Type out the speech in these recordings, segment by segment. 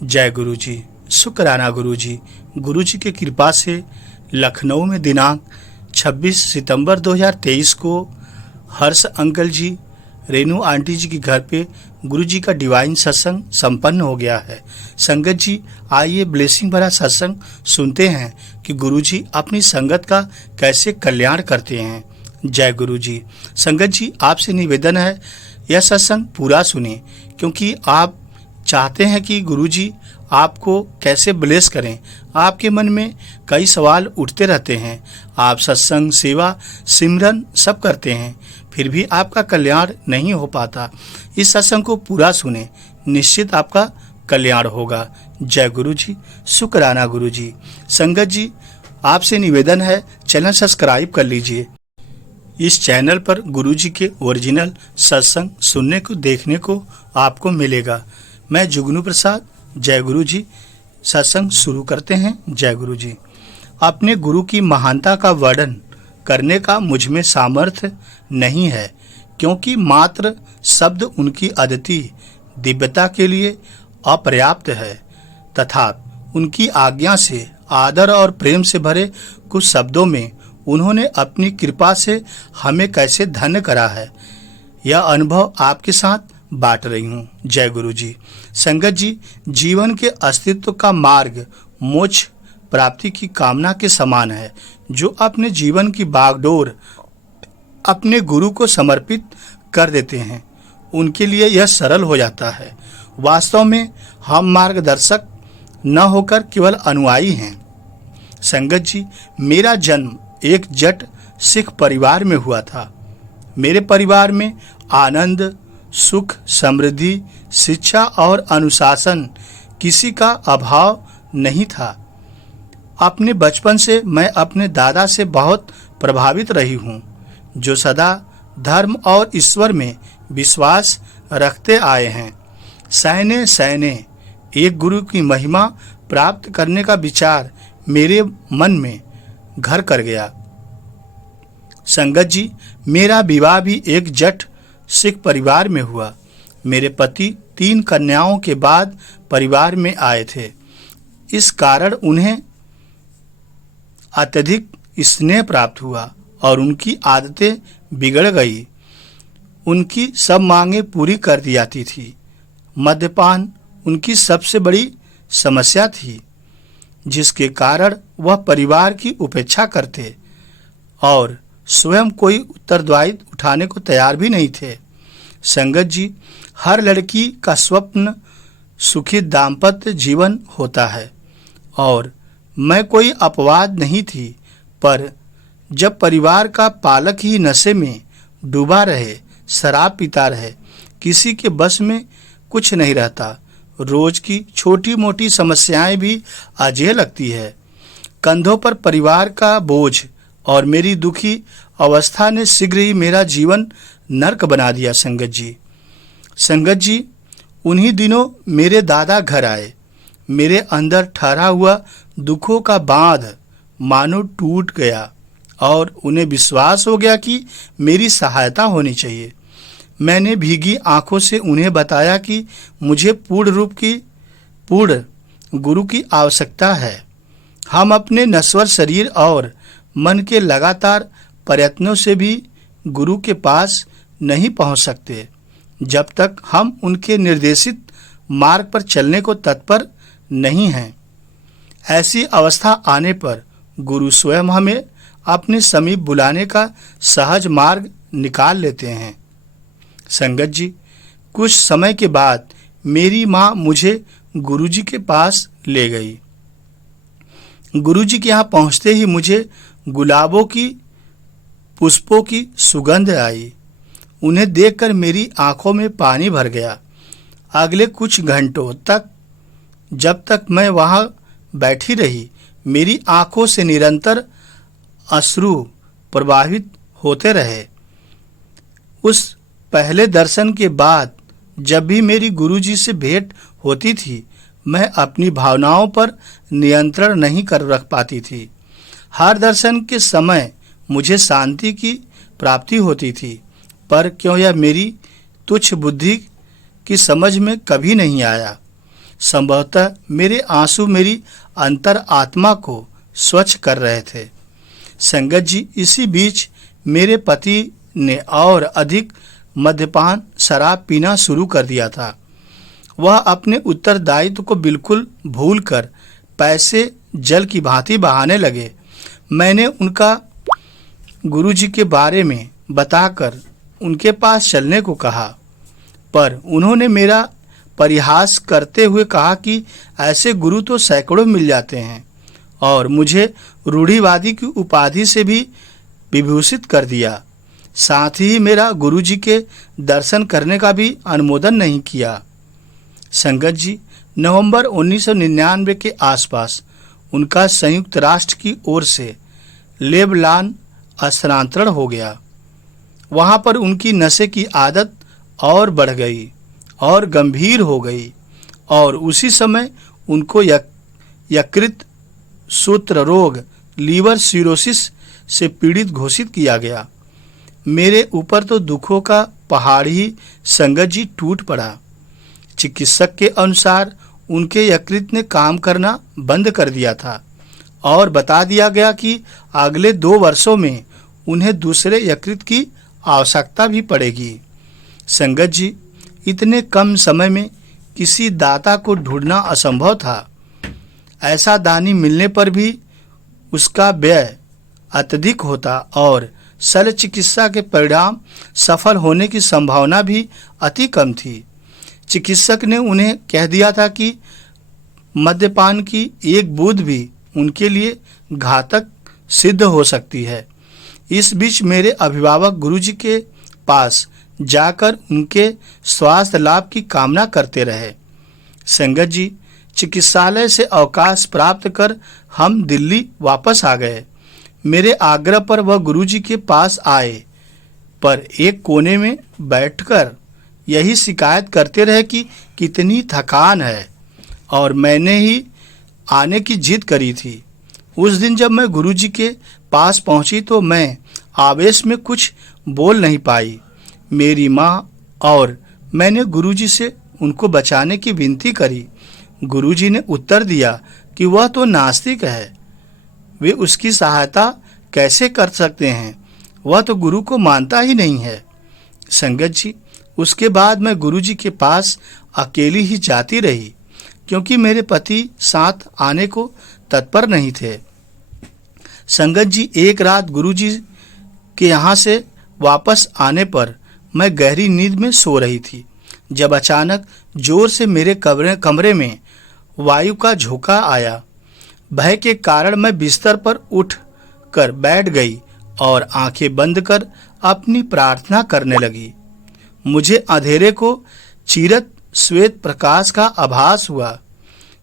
जय गुरु जी। शुक्राना गुरु जी। गुरु जी की कृपा से लखनऊ में दिनांक 26 सितंबर 2023 को हर्ष अंकल जी, रेनू आंटी जी के घर पे गुरु जी का डिवाइन सत्संग संपन्न हो गया है। संगत जी, आइए ब्लेसिंग भरा सत्संग सुनते हैं कि गुरु जी अपनी संगत का कैसे कल्याण करते हैं। जय गुरु जी। संगत जी, आपसे निवेदन है यह सत्संग पूरा सुने, क्योंकि आप चाहते हैं कि गुरु जी आपको कैसे ब्लेस करें। आपके मन में कई सवाल उठते रहते हैं। आप सत्संग, सेवा, सिमरन सब करते हैं, फिर भी आपका कल्याण नहीं हो पाता। इस सत्संग को पूरा सुने, निश्चित आपका कल्याण होगा। जय गुरु जी। शुक्राना गुरु जी। संगत जी, आपसे निवेदन है चैनल सब्सक्राइब कर लीजिए। इस चैनल पर गुरु जी के ओरिजिनल सत्संग सुनने को, देखने को आपको मिलेगा। मैं जुगनू प्रसाद। जय गुरु जी। सत्संग शुरू करते हैं। जय गुरु जी। अपने गुरु की महानता का वर्णन करने का मुझ में सामर्थ्य नहीं है, क्योंकि मात्र शब्द उनकी अद्वितीय दिव्यता के लिए अपर्याप्त है, तथा उनकी आज्ञा से आदर और प्रेम से भरे कुछ शब्दों में उन्होंने अपनी कृपा से हमें कैसे धन्य करा है, यह अनुभव आपके साथ बांट रही हूँ। जय गुरु जी। संगत जी, जीवन के अस्तित्व का मार्ग मोक्ष प्राप्ति की कामना के समान है। जो अपने जीवन की बागडोर अपने गुरु को समर्पित कर देते हैं, उनके लिए यह सरल हो जाता है। वास्तव में हम मार्गदर्शक न होकर केवल अनुयायी हैं। संगत जी, मेरा जन्म एक जट सिख परिवार में हुआ था। मेरे परिवार में आनंद, सुख, समृद्धि, शिक्षा और अनुशासन किसी का अभाव नहीं था। अपने बचपन से मैं अपने दादा से बहुत प्रभावित रही हूँ, जो सदा धर्म और ईश्वर में विश्वास रखते आए हैं। सहने सहने एक गुरु की महिमा प्राप्त करने का विचार मेरे मन में घर कर गया। संगत जी, मेरा विवाह भी एक जट सिख परिवार में हुआ। मेरे पति 3 कन्याओं के बाद परिवार में आए थे। इस कारण उन्हें अत्यधिक स्नेह प्राप्त हुआ और उनकी आदतें बिगड़ गई। उनकी सब मांगें पूरी कर दी जाती थी। मद्यपान उनकी सबसे बड़ी समस्या थी, जिसके कारण वह परिवार की उपेक्षा करते और स्वयं कोई उत्तरदायित्व उठाने को तैयार भी नहीं थे। संगत जी, हर लड़की का स्वप्न सुखी दाम्पत्य जीवन होता है, और मैं कोई अपवाद नहीं थी। पर जब परिवार का पालक ही नशे में डूबा रहे, शराब पीता रहे, किसी के बस में कुछ नहीं रहता। रोज की छोटी मोटी समस्याएं भी अजेय लगती है। कंधों पर परिवार का बोझ और मेरी दुखी अवस्था ने शीघ्र ही मेरा जीवन नर्क बना दिया। संगत जी, उन्हीं दिनों मेरे दादा घर आए। मेरे अंदर ठहरा हुआ दुखों का बांध मानो टूट गया और उन्हें विश्वास हो गया कि मेरी सहायता होनी चाहिए। मैंने भीगी आंखों से उन्हें बताया कि मुझे पूर्ण गुरु की आवश्यकता है। हम अपने नश्वर शरीर और मन के लगातार प्रयत्नों से भी गुरु के पास नहीं पहुंच सकते, जब तक हम उनके निर्देशित मार्ग पर चलने को तत्पर नहीं हैं। ऐसी अवस्था आने पर गुरु स्वयं हमें अपने समीप बुलाने का सहज मार्ग निकाल लेते हैं। संगत जी, कुछ समय के बाद मेरी माँ मुझे गुरुजी के पास ले गई। गुरुजी के यहाँ पहुँचते ही मुझे गुलाबों की पुष्पों की सुगंध आई। उन्हें देखकर मेरी आंखों में पानी भर गया। अगले कुछ घंटों तक, जब तक मैं वहां बैठी रही, मेरी आंखों से निरंतर अश्रु प्रवाहित होते रहे। उस पहले दर्शन के बाद जब भी मेरी गुरुजी से भेंट होती थी, मैं अपनी भावनाओं पर नियंत्रण नहीं कर रख पाती थी। हर दर्शन के समय मुझे शांति की प्राप्ति होती थी, पर क्यों यह मेरी तुच्छ बुद्धि की समझ में कभी नहीं आया। संभवतः मेरे आंसू मेरी अंतर आत्मा को स्वच्छ कर रहे थे। संगत जी, इसी बीच मेरे पति ने और अधिक मद्यपान शराब पीना शुरू कर दिया था। वह अपने उत्तरदायित्व को बिल्कुल भूलकर पैसे जल की भांति बहाने लगे। मैंने उनका गुरुजी के बारे में बताकर उनके पास चलने को कहा, पर उन्होंने मेरा परिहास करते हुए कहा कि ऐसे गुरु तो सैकड़ों मिल जाते हैं, और मुझे रूढ़िवादी की उपाधि से भी विभूषित कर दिया। साथ ही मेरा गुरुजी के दर्शन करने का भी अनुमोदन नहीं किया। संगत जी, नवंबर 1999 के आसपास उनका संयुक्त राष्ट्र की ओर से लेबनान स्थानांतरण हो गया। वहां पर उनकी नशे की आदत और बढ़ गई और गंभीर हो गई, और उसी समय उनको यकृत सूत्र रोग लीवर सिरोसिस से पीड़ित घोषित किया गया। मेरे ऊपर तो दुखों का पहाड़ ही संगत जी टूट पड़ा। चिकित्सक के अनुसार उनके यकृत ने काम करना बंद कर दिया था और बता दिया गया कि अगले 2 वर्षों में उन्हें दूसरे यकृत की आवश्यकता भी पड़ेगी। संगत जी, इतने कम समय में किसी दाता को ढूंढना असंभव था। ऐसा दानी मिलने पर भी उसका व्यय अत्यधिक होता और शल्य चिकित्सा के परिणाम सफल होने की संभावना भी अति कम थी। चिकित्सक ने उन्हें कह दिया था कि मद्यपान की एक बूंद भी उनके लिए घातक सिद्ध हो सकती है। इस बीच मेरे अभिभावक गुरुजी के पास जाकर उनके स्वास्थ्य लाभ की कामना करते रहे। संगत जी, चिकित्सालय से अवकाश प्राप्त कर हम दिल्ली वापस आ गए। मेरे आग्रह पर वह गुरुजी के पास आए, पर एक कोने में बैठकर यही शिकायत करते रहे कि कितनी थकान है, और मैंने ही आने की जिद करी थी। उस दिन जब मैं गुरुजी के पास पहुंची तो मैं आवेश में कुछ बोल नहीं पाई। मेरी माँ और मैंने गुरुजी से उनको बचाने की विनती करी। गुरुजी ने उत्तर दिया कि वह तो नास्तिक है, वे उसकी सहायता कैसे कर सकते हैं, वह तो गुरु को मानता ही नहीं है। संगत जी, उसके बाद मैं गुरुजी के पास अकेली ही जाती रही, क्योंकि मेरे पति साथ आने को तत्पर नहीं थे। संगत जी, एक रात गुरुजी के यहाँ से वापस आने पर मैं गहरी नींद में सो रही थी, जब अचानक जोर से मेरे कमरे में वायु का झोंका आया। भय के कारण मैं बिस्तर पर उठ कर बैठ गई और आंखें बंद कर अपनी प्रार्थना करने लगी। मुझे अंधेरे को चीरत श्वेत प्रकाश का आभास हुआ,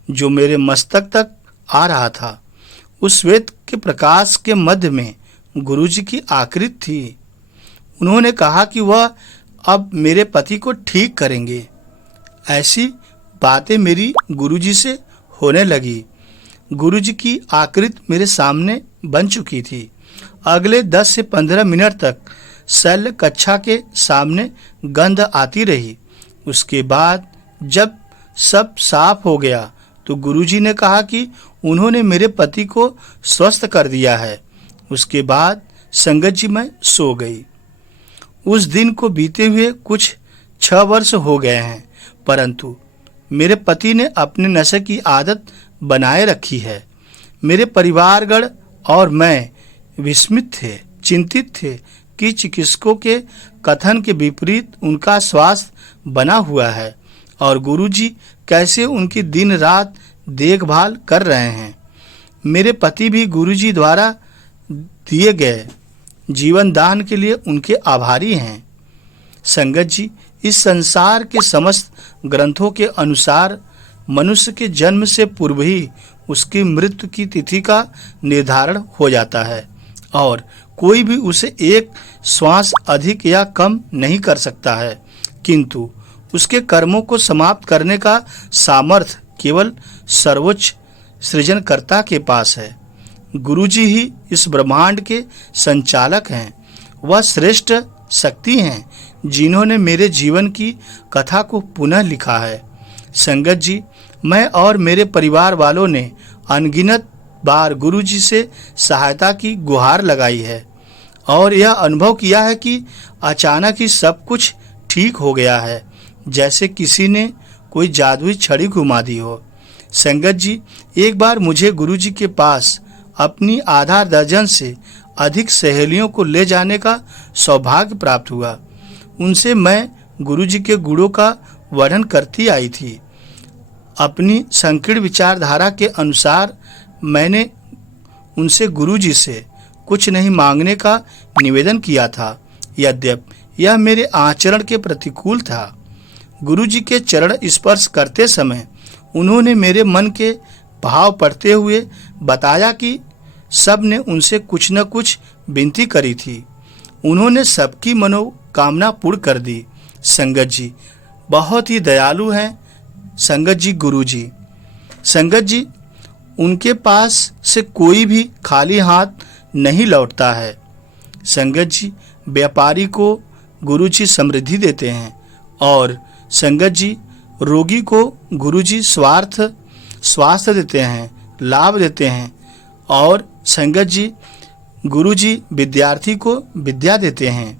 जो मेरे मस्तक तक आ रहा था। उस श्वेत के प्रकाश के मध्य में गुरुजी की आकृति थी। उन्होंने कहा कि वह अब मेरे पति को ठीक करेंगे। ऐसी बातें मेरी गुरुजी से होने लगी। गुरुजी की आकृति मेरे सामने बन चुकी थी। अगले 10 से 15 मिनट तक शल्य कक्षा के सामने गंध आती रही। उसके बाद जब सब साफ हो गया तो गुरुजी ने कहा कि उन्होंने मेरे पति को स्वस्थ कर दिया है। उसके बाद संगत जी मैं सो गई। उस दिन को बीते हुए कुछ 6 वर्ष हो गए हैं, परंतु मेरे पति ने अपने नशे की आदत बनाए रखी है। मेरे परिवारगण और मैं विस्मित थे, चिंतित थे कि चिकित्सकों के कथन के विपरीत उनका स्वास्थ्य बना हुआ है और गुरुजी कैसे उनकी दिन रात देखभाल कर रहे हैं। मेरे पति भी गुरुजी द्वारा दिए गए जीवन दान के लिए उनके आभारी हैं। संगत जी, इस संसार के समस्त ग्रंथों के अनुसार मनुष्य के जन्म से पूर्व ही उसकी मृत्यु की तिथि का निर्धारण हो जाता है और कोई भी उसे एक श्वास अधिक या कम नहीं कर सकता है, किंतु उसके कर्मों को समाप्त करने का सामर्थ्य केवल सर्वोच्च सृजनकर्ता के पास है। गुरुजी ही इस ब्रह्मांड के संचालक हैं। वह श्रेष्ठ शक्ति हैं जिन्होंने मेरे जीवन की कथा को पुनः लिखा है। संगत जी, मैं और मेरे परिवार वालों ने अनगिनत बार गुरुजी से सहायता की गुहार लगाई है और यह अनुभव किया है कि अचानक ही सब कुछ ठीक हो गया है, जैसे किसी ने कोई जादुई छड़ी घुमा दी हो। संगत जी, एक बार मुझे गुरुजी के पास अपनी आधा दर्जन से अधिक सहेलियों को ले जाने का सौभाग्य प्राप्त हुआ। उनसे मैं गुरुजी के गुणों का वर्णन करती आई थी। अपनी संकीर्ण विचारधारा के अनुसार मैंने उनसे गुरुजी से कुछ नहीं मांगने का निवेदन किया था, यद्यपि यह मेरे आचरण के प्रतिकूल था। गुरुजी के चरण स्पर्श करते समय उन्होंने मेरे मन के भाव पढ़ते हुए बताया कि सब ने उनसे कुछ न कुछ विनती करी थी। उन्होंने सबकी मनोकामना पूर्ण कर दी। संगत जी बहुत ही दयालु हैं। संगत जी गुरुजी, संगत जी उनके पास से कोई भी खाली हाथ नहीं लौटता है। संगत जी व्यापारी को गुरुजी समृद्धि देते हैं और संगत जी रोगी को गुरुजी स्वास्थ्य देते हैं, लाभ देते हैं और संगत जी गुरुजी विद्यार्थी को विद्या देते हैं।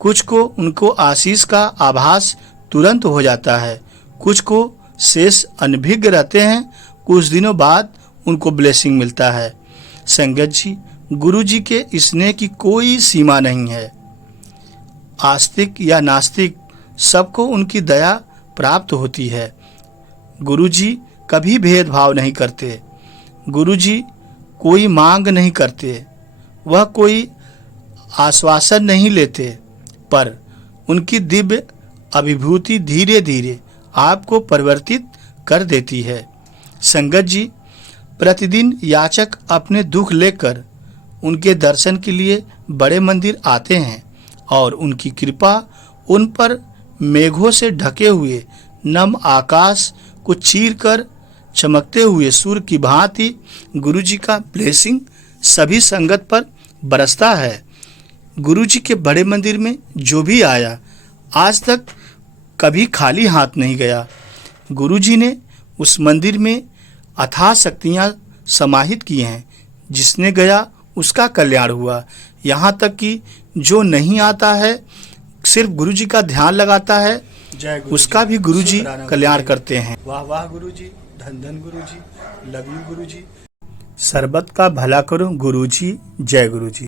कुछ को उनको आशीष का आभास तुरंत हो जाता है, कुछ को शेष अनभिज्ञ रहते हैं, कुछ दिनों बाद उनको ब्लेसिंग मिलता है। संगत जी गुरुजी के स्नेह की कोई सीमा नहीं है। आस्तिक या नास्तिक सबको उनकी दया प्राप्त होती है। गुरुजी कभी भेदभाव नहीं करते। गुरुजी कोई मांग नहीं करते, वह कोई आश्वासन नहीं लेते, पर उनकी दिव्य अभिभूति धीरे धीरे आपको परिवर्तित कर देती है। संगत जी प्रतिदिन याचक अपने दुख लेकर उनके दर्शन के लिए बड़े मंदिर आते हैं और उनकी कृपा उन पर मेघों से ढके हुए नम आकाश को चीरकर चमकते हुए सूर्य की भांति गुरुजी का ब्लेसिंग सभी संगत पर बरसता है। गुरुजी के बड़े मंदिर में जो भी आया आज तक कभी खाली हाथ नहीं गया। गुरुजी ने उस मंदिर में अथाह शक्तियाँ समाहित की हैं। जिसने गया उसका कल्याण हुआ। यहाँ तक कि जो नहीं आता है, सिर्फ गुरुजी का ध्यान लगाता है, उसका भी गुरुजी कल्याण करते हैं। वाह वाह गुरुजी, धन धन गुरुजी, लव यू गुरुजी। सरबत का भला करो गुरुजी, जय गुरुजी।